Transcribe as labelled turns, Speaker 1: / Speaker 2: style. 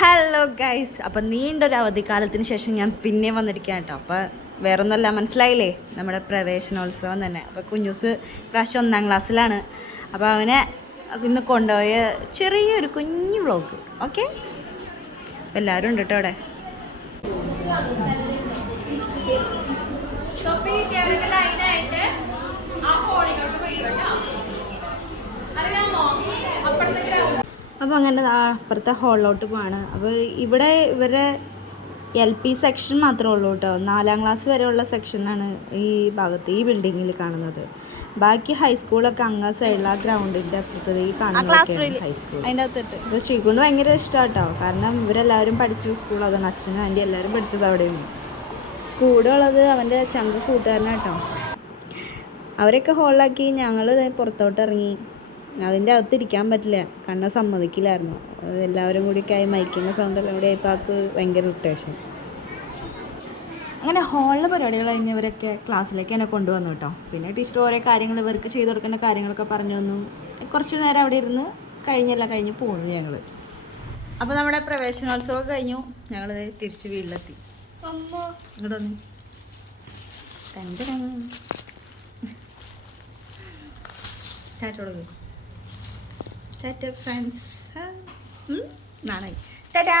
Speaker 1: Hello guys അപ്പം നീണ്ടൊരു അവധിക്കാലത്തിന് ശേഷം ഞാൻ പിന്നെ വന്നിരിക്കുകയാണ് കേട്ടോ അപ്പോൾ വേറൊന്നല്ല മനസ്സിലായില്ലേ? നമ്മുടെ പ്രവേശനോത്സവം തന്നെ. അപ്പോൾ കുഞ്ഞൂസ് പ്രാവശ്യം ഒന്നാം ക്ലാസ്സിലാണ്. അപ്പോൾ അവനെ ഇന്ന് കൊണ്ടുപോയ ചെറിയൊരു കുഞ്ഞു വ്ളോഗ് ഓക്കെ എല്ലാവരും ഉണ്ട് കേട്ടോ അവിടെ. അപ്പോൾ അങ്ങനെ അപ്പുറത്തെ ഹോളിലോട്ട് പോവാണ്. അപ്പോൾ ഇവിടെ ഇവരെ എൽ പി സെക്ഷൻ മാത്രമേ ഉള്ളൂ കേട്ടോ. നാലാം ക്ലാസ് വരെയുള്ള സെക്ഷനാണ് ഈ ഭാഗത്ത് ഈ ബിൽഡിങ്ങിൽ കാണുന്നത്. ബാക്കി ഹൈസ്കൂളൊക്കെ അങ്ങ സൈഡിലാ ഗ്രൗണ്ടിന്റെ അപ്പുറത്ത് ഈ കാണുന്നത് ഹൈസ്കൂൾ
Speaker 2: അതിന്റെ
Speaker 1: അപ്പോൾ ശ്രീകുണ്ട് ഭയങ്കര ഇഷ്ടമാണ് കേട്ടോ കാരണം ഇവരെല്ലാവരും പഠിച്ച സ്കൂൾ അതാണ്. അച്ഛനും ആന്റി എല്ലാവരും പഠിച്ചത് അവിടെയാണ്. കൂടെ ഉള്ളത് അവന്റെ ചങ്ക കൂട്ടുകാരനാട്ടോ അവരൊക്കെ ഹോളിലാക്കി ഞങ്ങൾ പുറത്തോട്ട് ഇറങ്ങി. അതിന്റെ അകത്തിരിക്കാൻ പറ്റില്ല. കണ്ണ സമ്മതിക്കില്ലായിരുന്നു. എല്ലാവരും കൂടിയൊക്കെ ആയി മൈക്കിന്റെ സൗണ്ട് എല്ലാം കൂടി ആയപ്പോൾ ആൾക്ക് ഭയങ്കര ഇറിറ്റേഷൻ അങ്ങനെ ഹോളിലെ പരിപാടികൾ കഴിഞ്ഞവരൊക്കെ ക്ലാസ്സിലേക്ക് എന്നെ കൊണ്ടുവന്നു കേട്ടോ. പിന്നെ ടീച്ചർ ഓരോ കാര്യങ്ങൾ ഇവർക്ക് ചെയ്തു കൊടുക്കേണ്ട കാര്യങ്ങളൊക്കെ പറഞ്ഞു തന്നു. കുറച്ച് നേരം അവിടെ ഇരുന്ന് കഴിഞ്ഞല്ല കഴിഞ്ഞ് പോന്നു ഞങ്ങൾ അപ്പോൾ നമ്മുടെ പ്രവേശനോത്സവം കഴിഞ്ഞു. ഞങ്ങൾ തിരിച്ച് വീട്ടിലെത്തി. ഇങ്ങോട്ട് വന്നു. കാറ്റോളൂ കൊടുക്കും ടാറ്റ ഫ്രണ്ട്സ് നാളെ ടാറ്റാ